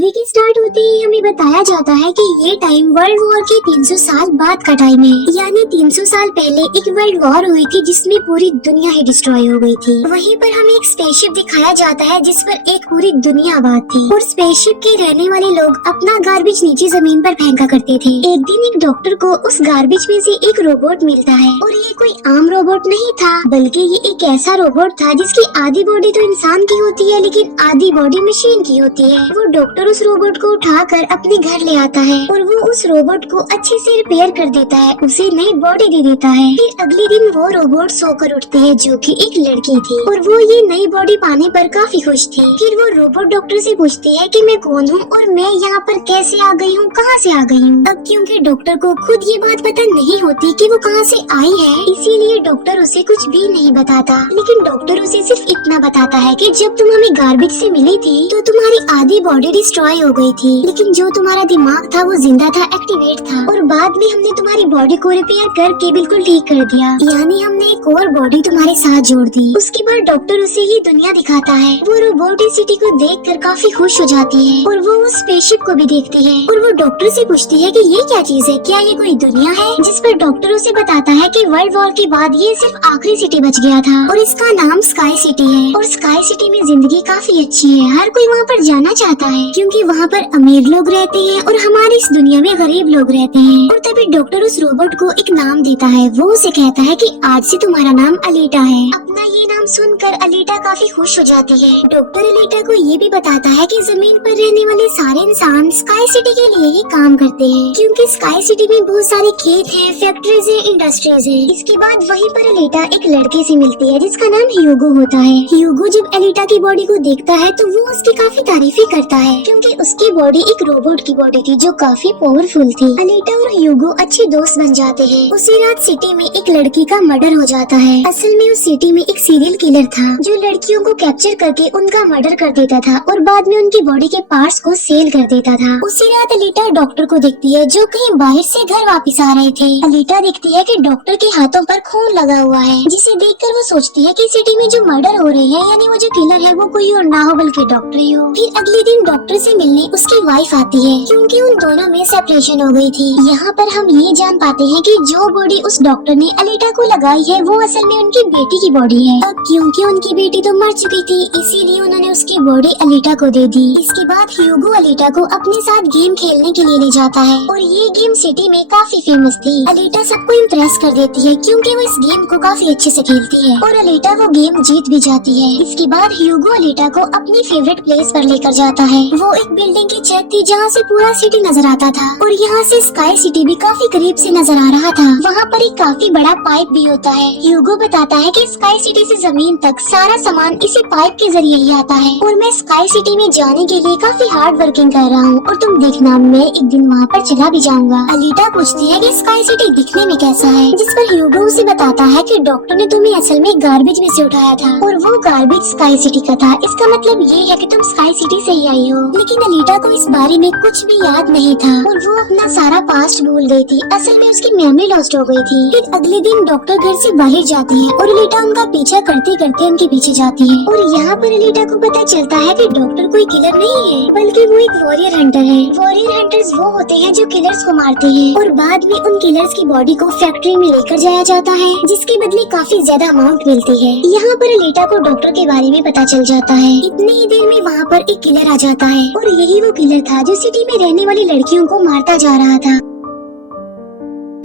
Movie के start होते ही हमें बताया जाता है कि ये टाइम वर्ल्ड वॉर के 300 साल बाद का टाइम है। यानी 300 साल पहले एक वर्ल्ड वॉर हुई थी जिसमें पूरी दुनिया ही डिस्ट्रॉय हो गई थी। वहीं पर हमें एक स्पेसशिप दिखाया जाता है जिस पर एक पूरी दुनिया आबाद थी और स्पेसशिप के रहने वाले लोग अपना गार्बेज नीचे जमीन पर फेंका करते थे। एक दिन एक डॉक्टर को उस गार्बेज में से एक रोबोट मिलता है और ये कोई आम रोबोट नहीं था, बल्कि ये एक ऐसा रोबोट था जिसकी आधी बॉडी तो इंसान की होती है लेकिन आधी बॉडी मशीन की होती है। वो डॉक्टर उस रोबोट को उठाकर अपने घर ले आता है और वो उस रोबोट को अच्छे से रिपेयर कर देता है, उसे नई बॉडी दे देता है। फिर अगले दिन वो रोबोट सोकर उठती है जो कि एक लड़की थी और वो ये नई बॉडी पाने पर काफी खुश थी। फिर वो रोबोट डॉक्टर से पूछती है कि मैं कौन हूँ और मैं यहाँ पर कैसे आ गई हूँ, कहाँ से आ गई हूँ। अब क्योंकि डॉक्टर को खुद ये बात पता नहीं होती कि वो कहाँ से आई है, इसीलिए डॉक्टर उसे कुछ भी नहीं बताता। लेकिन डॉक्टर उसे सिर्फ इतना बताता है कि जब तुम हमें गार्बेज से मिली थी तो तुम्हारी आधी बॉडी डिस्ट्रॉय हो गई थी, लेकिन जो तुम्हारा दिमाग था वो जिंदा था, एक्टिवेट था, और बाद में हमने तुम्हारी बॉडी को रिपेयर करके बिल्कुल ठीक कर दिया। यानी हमने एक और बॉडी तुम्हारे साथ जोड़ दी। उसके बाद डॉक्टर उसे ये दुनिया दिखाता है। वो रोबोट इस सिटी को देखकर काफी खुश हो जाती है और वो उस स्पेसशिप को भी देखती है और वो डॉक्टर से पूछती है कि ये क्या चीज है, क्या ये कोई दुनिया है। जिस पर डॉक्टर उसे बताता है कि वर्ल्ड वॉर के बाद ये सिर्फ आखिरी सिटी बच गया था और इसका नाम स्काई सिटी है और स्काई सिटी में जिंदगी काफी अच्छी है, हर कोई वहाँ पर जाना चाहता है क्योंकि वहाँ पर अमीर लोग रहते हैं और हमारी इस दुनिया में गरीब लोग रहते हैं। और तभी डॉक्टर उस रोबोट को एक नाम देता है। वो उसे कहता है कि आज से तुम्हारा नाम अलीटा है। अपना ये नाम सुनकर अलीटा काफी खुश हो जाती है। डॉक्टर अलीटा को ये भी बताता है कि जमीन पर रहने वाले सारे इंसान स्काई सिटी के लिए ही काम करते हैं क्योंकि स्काई सिटी में बहुत सारे खेत हैं, फैक्ट्रीज हैं, इंडस्ट्रीज हैं। इसके बाद वहीं पर अलीटा एक लड़के से मिलती है जिसका नाम ह्यूगो होता है। ह्यूगो जब अलीटा की बॉडी को देखता है तो वो उसकी काफी तारीफी करता है क्योंकि उसकी बॉडी एक रोबोट की बॉडी थी जो काफी पावरफुल थी। अलीटा और ह्यूगो अच्छे दोस्त बन जाते हैं। उसी रात सिटी में एक लड़की का मर्डर हो जाता है। असल में उस सिटी में एक सीरियल किलर था जो लड़कियों को कैप्चर करके उनका मर्डर कर देता था और बाद में उनकी बॉडी के पार्ट्स को सेल कर देता था। उसी रात अलीटा डॉक्टर को देखती है जो कहीं बाहर से घर वापस आ रहे थे। अलीटा देखती है कि डॉक्टर के हाथों पर खून लगा हुआ है, जिसे देखकर वो सोचती है कि सिटी में जो मर्डर हो रहे हैं यानी वो जो किलर है वो कोई और ना हो बल्कि डॉक्टर ही हो। फिर अगले दिन डॉक्टर से मिलने उसकी वाइफ आती है क्योंकि उन दोनों में सेपरेशन हो गई थी। यहाँ पर हम ये जान पाते हैं कि जो बॉडी उस डॉक्टर ने अलीटा को लगाई है वो असल में उनकी बेटी की बॉडी है। अब क्योंकि उनकी बेटी तो मर चुकी थी इसीलिए उन्होंने उसकी बॉडी अलीटा को दे दी। इसके बाद ह्यूगो अलीटा को अपने साथ गेम खेलने के लिए ले जाता है और ये गेम सिटी में काफी फेमस थी। अलीटा सबको इम्प्रेस कर देती है क्योंकि वो इस गेम को काफी अच्छे से खेलती है और अलीटा वो गेम जीत भी जाती है। इसके बाद ह्यूगो अलीटा को अपनी फेवरेट प्लेस पर लेकर जाता है। वो एक बिल्डिंग की छत थी जहाँ से पूरा सिटी नजर आता था और यहाँ से स्काई सिटी भी काफी करीब से नजर आ रहा था। वहाँ पर एक काफी बड़ा पाइप भी होता है। ह्यूगो बताता है कि स्काई सिटी से जमीन तक सारा सामान इसी पाइप के जरिए ही आता है और मैं स्काई सिटी में जाने के लिए काफी हार्ड वर्किंग कर रहा हूँ और तुम देखना मैं एक दिन वहाँ पर चला भी जाऊंगा। अलीटा पूछती है कि स्काई सिटी दिखने में कैसा है, जिस पर ह्यूगो उसे बताता है कि डॉक्टर ने तुम्हें असल में गार्बेज में से उठाया था और वो गार्बेज स्काई सिटी का था। इसका मतलब ये है कि तुम स्काई सिटी से ही आई हो। लेकिन अलीटा को इस बारे में कुछ भी याद नहीं था और वो अपना सारा पास्ट भूल गई थी। असल में उसकी मेमोरी लॉस्ट हो गई थी। फिर अगले दिन डॉक्टर घर से बाहर जाती है और अलीटा उनका पीछा करते करते उनके पीछे जाती है और यहाँ पर अलीटा को पता चलता है कि डॉक्टर कोई किलर नहीं है बल्कि वो एक वॉरियर हंटर है। वॉरियर हंटर्स वो होते हैं जो किलर्स को मारते हैं और बाद में उन किलर्स की बॉडी को फैक्ट्री में लेकर जाया जाता है जिसके बदले काफी ज्यादा अमाउंट मिलती है। यहाँ पर अलीटा को डॉक्टर के बारे में पता चल जाता है। इतनी ही देर में वहाँ पर एक किलर आ जाता है और यही वो किलर था जो सिटी में रहने वाली लड़कियों को मारता जा रहा था।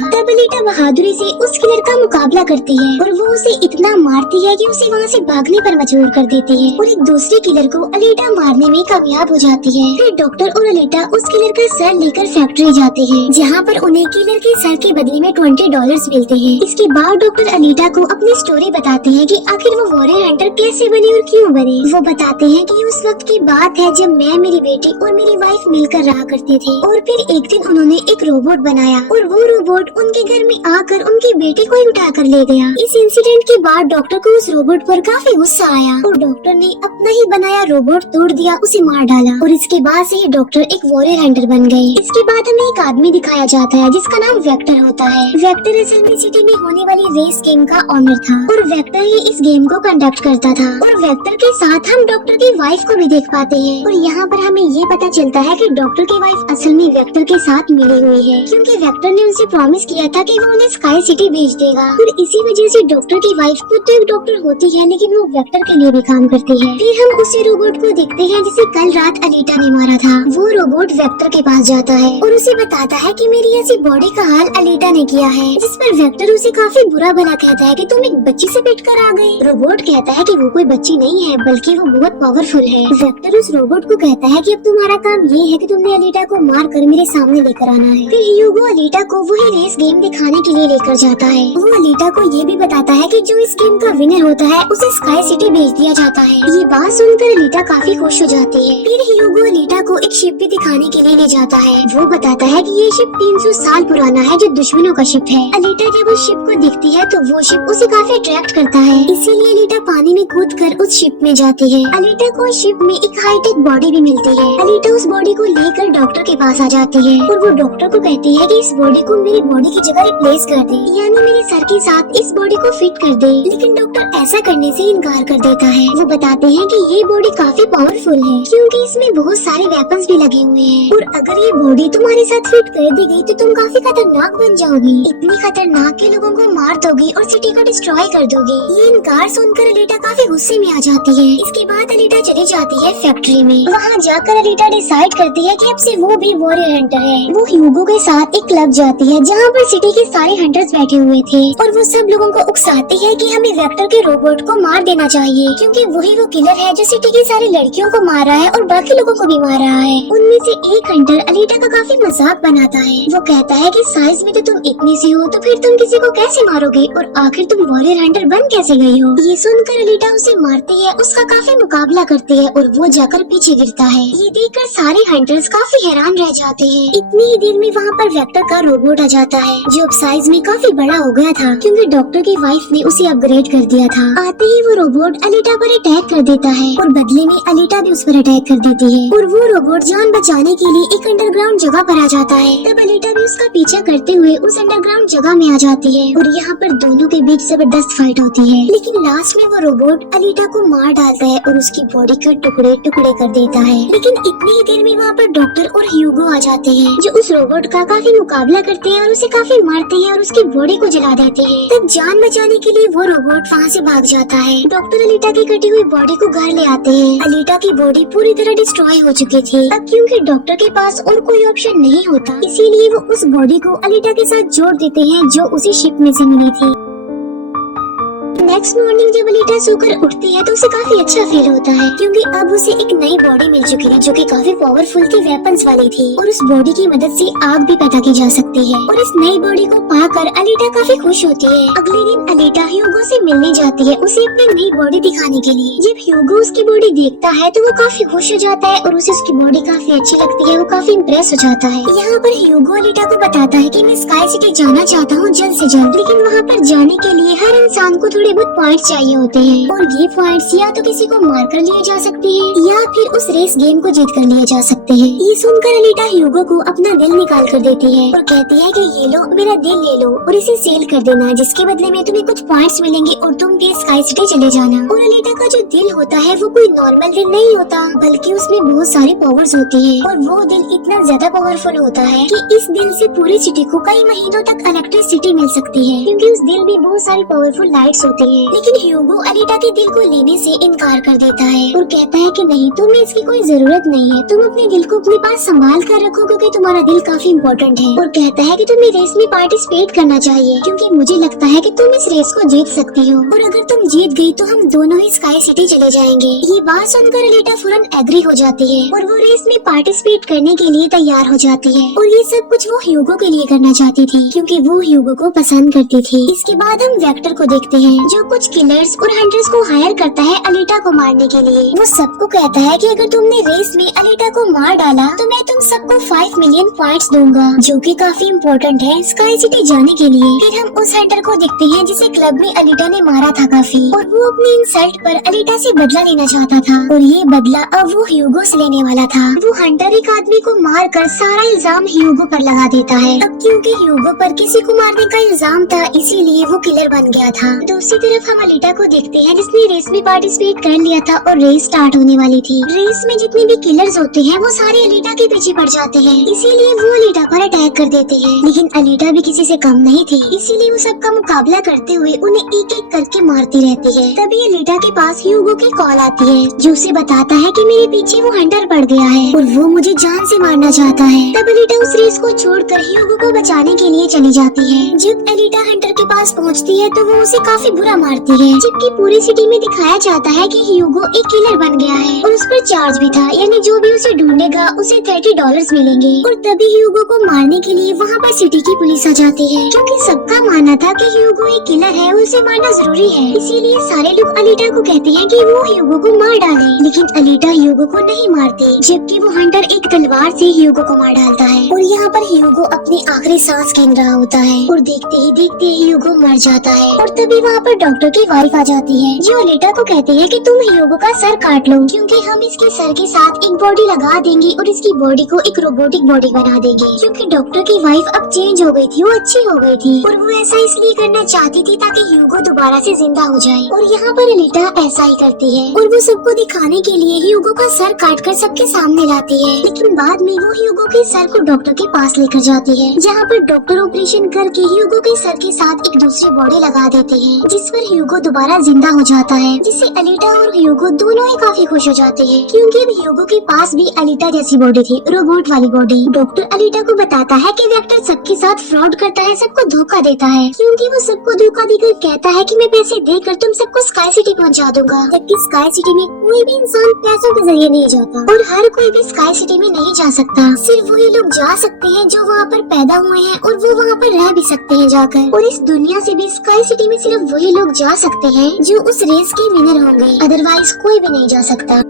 तब अलीटा बहादुरी से उस किलर का मुकाबला करती है और वो उसे इतना मारती है कि उसे वहाँ से भागने पर मजबूर कर देती है और एक दूसरे किलर को अलीटा मारने में कामयाब हो जाती है। फिर डॉक्टर और अलीटा उस किलर का सर लेकर फैक्ट्री जाते हैं जहाँ पर उन्हें किलर के सर के बदले में $20 मिलते हैं। इसके बाद डॉक्टर अलीटा को अपनी स्टोरी बताते हैं कि आखिर वो वॉरियर हंटर कैसे बने और क्यों बने। वो बताते हैं कि उस वक्त की बात है जब मैं, मेरी बेटी और मेरी वाइफ मिलकर रहा करते थे और फिर एक दिन उन्होंने एक रोबोट बनाया और वो रोबोट उनके उनके घर में आकर उनके बेटे को ही उठा कर ले गया। इस इंसिडेंट के बाद डॉक्टर को उस रोबोट पर काफी गुस्सा आया और डॉक्टर ने अपना ही बनाया रोबोट तोड़ दिया, उसे मार डाला और इसके बाद से ये डॉक्टर एक वॉरियर हंटर बन गए। इसके बाद हमें एक आदमी दिखाया जाता है जिसका नाम वेक्टर होता है। वेक्टर असल में सिटी में होने वाली रेस गेम का ऑनर था और वेक्टर ही इस गेम को कंडक्ट करता था। और वेक्टर के साथ हम डॉक्टर की वाइफ को भी देख पाते हैं और यहाँ पर हमें ये पता चलता है कि डॉक्टर की वाइफ असल में वेक्टर के साथ मिली हुई है, क्योंकि वेक्टर ने उनसे प्रॉमिस किया था कि वो उन्हें स्काई सिटी भेज देगा। और इसी वजह से डॉक्टर की वाइफ खुद तो एक डॉक्टर होती है लेकिन वो वेक्टर के लिए भी काम करती है। फिर हम उसी रोबोट को देखते हैं जिसे कल रात अलीटा ने मारा था। वो रोबोट वेक्टर के पास जाता है और उसे बताता है कि मेरी ऐसी बॉडी का हाल अलीटा ने किया है, जिस पर वेक्टर उसे काफी बुरा भला कहता है कि तुम एक बच्ची से पिट कर आ गए। रोबोट कहता है कि वो कोई बच्ची नहीं है बल्कि वो बहुत पावरफुल है। वेक्टर उस रोबोट को कहता है कि अब तुम्हारा काम ये है कि तुमने अलीटा को मार कर मेरे सामने लेकर आना है। फिर ह्यूगो अलीटा को वही रेस गेम दिखाने के लिए लेकर जाता है। वो अलीटा को ये भी बताता है कि जो इस गेम का विनर होता है उसे स्काई सिटी भेज दिया जाता है। ये बात सुनकर अलीटा काफी खुश हो जाती है। फिर ह्यूगो अलीटा को एक शिप भी दिखाने के लिए ले जाता है। वो बताता है कि ये शिप 300 साल पुराना है जो दुश्मनों का शिप है। अलीटा जब उस शिप को दिखती है तो वो शिप उसे काफी अट्रैक्ट करता है, इसीलिए अलीटा पानी में कूद कर उस शिप में जाती है। अलीटा को उस शिप में एक हाईटेक बॉडी भी मिलती है। अलीटा उस बॉडी को लेकर डॉक्टर के पास आ जाती है और वो डॉक्टर को कहती है कि इस बॉडी को मेरी बॉडी की जगह रिप्लेस कर दे, यानी मेरे सर के साथ इस बॉडी को फिट कर दे। लेकिन डॉक्टर ऐसा करने से इनकार कर देता है। वो बताते हैं कि ये बॉडी काफी पावरफुल है क्योंकि इसमें बहुत सारे वेपन्स भी लगे हुए हैं और अगर ये बॉडी तुम्हारे साथ फिट कर दी गई तो तुम काफी खतरनाक बन जाओगी। इतनी खतरनाक के लोगों को मार दोगी और सिटी को डिस्ट्रॉय कर दोगी। ये इनकार सुनकर अलीटा काफी गुस्से में आ जाती है। इसके बाद अलीटा चली जाती है फैक्ट्री में। वहाँ जाकर अलीटा डिसाइड करती है कि अब से वो भी वॉरियर हंटर है। वो ह्यूगो के साथ एक क्लब जाती है जहाँ पर सिटी के सारे हंटर्स बैठे हुए थे और वो सब लोगों को उकसाती है कि हमें वेक्टर के रोबोट को मार देना चाहिए क्योंकि वही वो किलर है जो सिटी की सारी लड़कियों को मार रहा है और बाकी लोगों को भी मार रहा है। उनमें से एक हंटर अलीटा का काफी मजाक बनाता है। वो कहता है कि साइज में तो तुम इतनी सी हो तो फिर तुम किसी को कैसे मारोगे और आखिर तुम वॉरियर हंटर बन कैसे गई हो। ये सुनकर अलीटा उसे मारती है, उसका काफी मुकाबला करती है और वो जाकर पीछे गिरता है। ये देखकर सारे हंटर्स काफी हैरान रह जाते हैं। इतनी ही देर में वहाँ पर वेक्टर का रोबोट आ जाता है जो अब साइज में काफी बड़ा हो गया था क्योंकि डॉक्टर की वाइफ ने उसे अपग्रेड कर दिया था। आते ही वो रोबोट अलीटा पर अटैक कर देता है और बदले में अलीटा भी उस पर अटैक कर देती है और वो रोबोट जान बचाने के लिए एक अंडरग्राउंड जगह पर आ जाता है। तब अलीटा भी उसका पीछा करते हुए उस अंडरग्राउंड जगह में आ जाती है और यहाँ पर दोनों के बीच जबरदस्त फाइट होती है। लेकिन लास्ट में वो रोबोट अलीटा को मार डालता है और उसकी बॉडी के टुकड़े टुकड़े कर देता है। लेकिन इतनी ही देर में वहाँ पर डॉक्टर और ह्यूगो आ जाते हैं जो उस रोबोट का काफी मुकाबला करते हैं और उसे काफी मारते हैं और उसकी बॉडी को जला देते हैं। तब जान बचाने के लिए वो रोबोट वहाँ से भाग जाता है। डॉक्टर अलीटा की कटी हुई बॉडी को घर ले आते हैं। अलीटा की बॉडी पूरी तरह डिस्ट्रॉय हो चुकी थी। अब क्योंकि डॉक्टर के पास और कोई ऑप्शन नहीं होता इसीलिए वो उस बॉडी को अलीटा के साथ जोड़ देते हैं जो उसी शिप में से मिली थी। नेक्स्ट मॉर्निंग जब अलीटा सोकर उठती है तो उसे काफी अच्छा फील होता है क्योंकि अब उसे एक नई बॉडी मिल चुकी है जो कि काफी पावरफुल थी, वेपन्स वाली थी और उस बॉडी की मदद से आग भी पैदा की जा सकती है। और इस नई बॉडी को पाकर अलीटा काफी खुश होती है। अगले दिन अलीटा ह्यूगो से मिलने जाती है उसे अपनी नई बॉडी दिखाने के लिए। जब ह्यूगो उसकी बॉडी देखता है तो वो काफी खुश हो जाता है और उसे उसकी बॉडी काफी अच्छी लगती है। वो काफी इम्प्रेस हो जाता है। यहाँ पर ह्यूगो अलीटा को बताता है कि मैं स्काई सिटी जाना चाहता हूँ जल्द से जल्द, लेकिन वहाँ पर जाने के लिए हर इंसान को थोड़े बहुत पॉइंट चाहिए होते हैं और ये पॉइंट्स या तो किसी को मार कर लिए जा सकते हैं या फिर उस रेस गेम को जीत कर लिए जा सकते हैं। ये सुनकर अलीटा ह्यूगो को अपना दिल निकाल कर देती है और कहती है कि ये लो मेरा दिल ले लो और इसे सेल कर देना, जिसके बदले में तुम्हें कुछ पॉइंट्स मिलेंगे और तुम भी स्काई सिटी चले जाना। और अलीटा का जो दिल होता है वो कोई नॉर्मल दिल नहीं होता बल्कि उसमें बहुत सारी पावर्स होती है और वो दिल इतना ज्यादा पावरफुल होता है कि इस दिल से पूरी सिटी को कई महीनों तक इलेक्ट्रिसिटी मिल सकती है क्योंकि उस दिल में बहुत सारी पावरफुल लाइट्स होती है। लेकिन ह्यूगो अलीटा के दिल को लेने से इनकार कर देता है और कहता है कि नहीं, तुम्हें इसकी कोई जरूरत नहीं है, तुम अपने दिल को अपने पास संभाल कर रखो क्योंकि तुम्हारा दिल काफी इम्पोर्टेंट है। और कहता है कि तुम्हें रेस में पार्टिसिपेट करना चाहिए क्योंकि मुझे लगता है कि तुम इस रेस को जीत सकती हो और अगर तुम जीत गई तो हम दोनों ही स्काई सिटी चले जाएंगे। ये बात सुनकर अलीटा फौरन एग्री हो जाती है और वो रेस में पार्टिसिपेट करने के लिए तैयार हो जाती है और ये सब कुछ वो ह्यूगो के लिए करना चाहती थी क्योंकि वो ह्यूगो को पसंद करती थी। इसके बाद हम वेक्टर को देखते हैं जो कुछ किलर्स और हंटर्स को हायर करता है अलीटा को मारने के लिए। वो सबको कहता है कि अगर तुमने रेस में अलीटा को मार डाला तो मैं तुम सबको 5 मिलियन पॉइंट्स दूंगा, जो कि काफी इम्पोर्टेंट है स्काई सिटी जाने के लिए। फिर हम उस हंटर को देखते हैं जिसे क्लब में अलीटा ने मारा था काफी, और वो अपनी इंसल्ट पर अलीटा से बदला लेना चाहता था, और ये बदला अब वो ह्यूगो से लेने वाला था। वो हंटर एक आदमी को मार कर सारा इल्जाम ह्यूगो पर लगा देता है। अब क्योंकि ह्यूगो पर किसी को मारने का इल्जाम था, इसीलिए वो किलर बन गया था। दूसरी तरफ हम अलीटा को देखते हैं जिसने रेस में पार्टिसिपेट कर लिया था और रेस स्टार्ट होने वाली थी। रेस में जितने भी किलर्स होते हैं वो सारे अलीटा के पीछे पड़ जाते हैं, इसीलिए वो अलीटा पर अटैक कर देते हैं। लेकिन अलीटा भी किसी से कम नहीं थी, इसीलिए वो सबका मुकाबला करते हुए उन्हें एक एक करके मारती रहती है। तभी अलीटा के पास ह्यूगो की कॉल आती है, जो उसे बताता है कि मेरे पीछे वो हंटर पड़ गया है और वो मुझे जान से मारना चाहता है। तब अलीटा उस रेस को छोड़कर ह्यूगो को बचाने के लिए चली जाती है। जब अलीटा हंटर के पास पहुंचती है तो वो उसे काफी बुरा मारती है, जबकि पूरी सिटी में दिखाया जाता है कि ह्यूगो एक किलर बन गया है और उस पर चार्ज भी था, यानी जो भी उसे ढूंढेगा उसे $30 मिलेंगे। और तभी ह्यूगो को मारने के लिए वहाँ पर सिटी की पुलिस आ जाती है, क्योंकि सबका मानना था कि ह्यूगो एक किलर है और उसे मारना जरूरी है। इसीलिए सारे लोग अलीटा को कहते हैं कि वो ह्यूगो को मार डाले, लेकिन अलीटा ह्यूगो को नहीं मारती, जबकि वो हंटर एक तलवार से ह्यूगो को मार डालता है। और यहाँ पर ह्यूगो अपनी आखिरी सांस गिन रहा होता है और देखते ही देखते ह्यूगो मर जाता है। और तभी वहाँ पर डॉक्टर की वाइफ आ जाती है, जो अलीटा को कहती है कि तुम ह्यूगो का सर काट लो, क्योंकि हम इसके सर के साथ एक बॉडी लगा देंगे और इसकी बॉडी को एक रोबोटिक बॉडी बना देंगे। क्योंकि डॉक्टर की वाइफ अब चेंज हो गई थी, वो अच्छी हो गई थी और वो ऐसा इसलिए करना चाहती थी ताकि ह्यूगो दोबारा से जिंदा हो जाए। और यहाँ पर अलीटा ऐसा ही करती है और वो सबको दिखाने के लिए ह्यूगो का सर काटकर सबके सामने लाती है। लेकिन बाद में वो ह्यूगो के सर को डॉक्टर के पास लेकर जाती है, जहाँ पर डॉक्टर ऑपरेशन करके ह्यूगो के सर के साथ एक दूसरी बॉडी लगा देते हैं, जिस पर ह्यूगो दोबारा जिंदा हो जाता है, जिससे अलीटा और ह्यूगो दोनों ही काफी खुश हो जाते हैं, क्योंकि अब ह्यूगो के पास भी अलीटा जैसी बॉडी थी, रोबोट वाली बॉडी। डॉक्टर अलीटा को बताता है कि वेक्टर सबके साथ फ्रॉड करता है, सबको धोखा देता है, क्योंकि वो सबको धोखा देकर कहता है कि मैं पैसे देकर तुम सबको स्काई सिटी पहुंचा दूंगा, जबकि स्काई सिटी में कोई भी इंसान पैसों के जरिए नहीं जाता और हर कोई भी स्काई सिटी में नहीं जा सकता। सिर्फ वही लोग जा सकते हैं जो वहाँ पर पैदा हुए हैं और वो वहाँ पर रह भी सकते हैं जाकर। और इस दुनिया से भी स्काई सिटी में सिर्फ वही लोग जा सकते हैं जो उस रेस के विनर होंगे, अदरवाइज कोई भी नहीं जा सकता।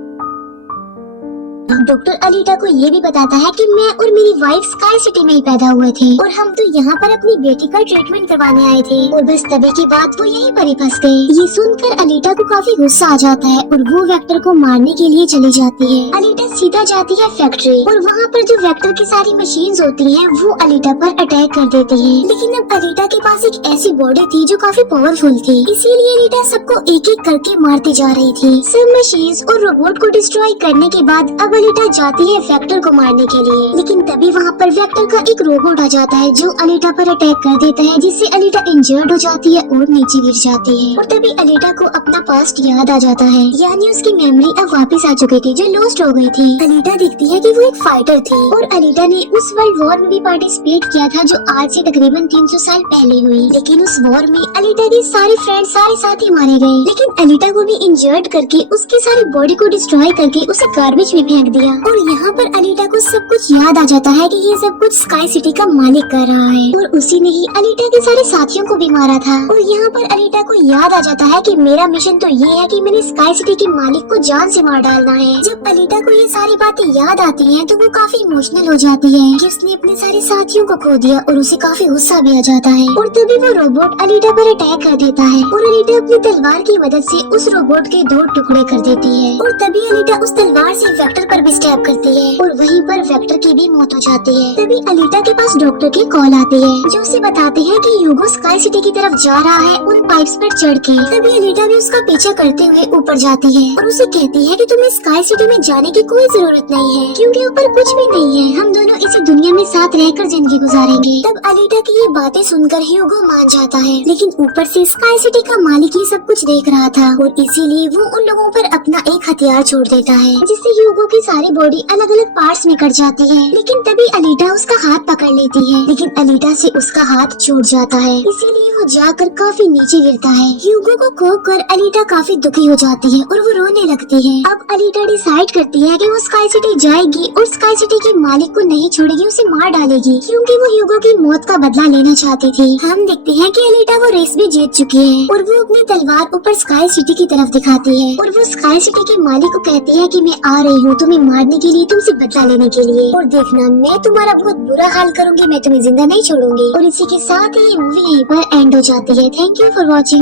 डॉक्टर अलीटा को ये भी बताता है कि मैं और मेरी वाइफ स्काई सिटी में ही पैदा हुए थे और हम तो यहाँ पर अपनी बेटी का ट्रीटमेंट करवाने आए थे, और बस तभी की बात वो यहीं पर ही फंस गए। ये सुनकर अलीटा को काफी गुस्सा आ जाता है और वो वेक्टर को मारने के लिए चली जाती है। अलीटा सीधा जाती है फैक्ट्री और वहाँ पर जो वेक्टर की सारी मशीन्स होती हैं वो अलीटा पर अटैक कर देती हैं। लेकिन अब अलीटा के पास एक ऐसी बॉडी थी जो काफी पावरफुल थी, इसीलिए अलीटा सबको एक एक करके मारती जा रही थी। सब मशीन्स और रोबोट को डिस्ट्रॉय करने के बाद अब अलीटा जाती है वेक्टर को मारने के लिए, लेकिन तभी वहाँ पर वेक्टर का एक रोबोट आ जाता है जो अलीटा पर अटैक कर देता है, जिससे अलीटा इंजर्ड हो जाती है और नीचे गिर जाती है। और तभी अलीटा को अपना पास्ट याद आ जाता है, यानी उसकी मेमोरी अब वापस आ चुकी थी जो लॉस्ट हो गई थी। अलीटा देखती है कि वो एक फाइटर थी और अलीटा ने उस वर्ल्ड वॉर में भी पार्टिसिपेट किया था जो आज से तकरीबन 300 साल पहले हुई। लेकिन उस वॉर में अलीटा के सारे फ्रेंड सारे साथी मारे गए, लेकिन अलीटा को भी इंजर्ड करके उसकी सारी बॉडी को डिस्ट्रॉय करके उसे गार्बेज में फेंक दिया। और यहाँ पर अलीटा को सब कुछ याद आ जाता है कि ये सब कुछ स्काई सिटी का मालिक कर रहा है और उसी ने ही अलीटा के सारे साथियों को भी मारा था। और यहाँ पर अलीटा को याद आ जाता है कि मेरा मिशन तो ये है कि मैंने स्काई सिटी के मालिक को जान से मार डालना है। जब अलीटा को ये सारी बातें याद आती हैं तो वो काफी इमोशनल हो जाती है कि उसने अपने सारे साथियों को खो दिया और उसे काफी गुस्सा भी आ जाता है। और तभी वो रोबोट अलीटा पर अटैक कर देता है और अलीटा अपनी तलवार की मदद से उस रोबोट के 2 टुकड़े कर देती है। और तभी अलीटा उस तलवार से वेक्टर पर भी स्टैब करती है और वहीं पर वेक्टर की भी मौत हो जाती है। तभी अलीटा के पास डॉक्टर की कॉल आती है जो उसे बताते हैं कि ह्यूगो स्काई सिटी की तरफ जा रहा है उन पाइप्स पर चढ़ के। तभी अलीटा भी उसका पीछा करते हुए ऊपर जाती है और उसे कहती है कि तुम्हें स्काई सिटी में जाने की कोई जरूरत नहीं है, क्योंकि ऊपर कुछ भी नहीं है, हम दोनों इसी दुनिया में साथ रहकर जिंदगी गुजारेंगे। तब अलीटा की ये बातें सुनकर ह्यूगो मान जाता है, लेकिन ऊपर से स्काई सिटी का मालिक ही सब कुछ देख रहा था और इसीलिए वो उन लोगों पर अपना एक हथियार छोड़ देता है, जिससे ह्यूगो की सारी बॉडी अलग अलग पार्ट्स में कट जाती है। लेकिन तभी अलीटा उसका हाथ पकड़ लेती है, लेकिन अलीटा से उसका हाथ छूट जाता है, इसीलिए वो जाकर काफी नीचे गिरता है। ह्यूगो को खोकर अलीटा काफी दुखी हो जाती है और वो रोने लगती है। अब अलीटा डिसाइड करती है कि वो स्काई सिटी जाएगी और स्काई सिटी के मालिक को नहीं छोड़ेगी, उसे मार डालेगी क्योंकि वो ह्यूगो की मौत का बदला लेना चाहती थी। हम देखते हैं कि एलिटा वो रेस भी जीत चुकी है और वो अपनी तलवार ऊपर स्काई सिटी की तरफ दिखाती है और वो स्काई सिटी के मालिक को कहती है कि मैं आ रही हूँ तुम्हें मारने के लिए, तुमसे बदला लेने के लिए, और देखना मैं तुम्हारा बहुत बुरा हाल करूंगी, मैं तुम्हें जिंदा नहीं छोड़ूंगी। और इसी के साथ ही ये मूवी यहीं पर एंड हो जाती है। Thank you for watching.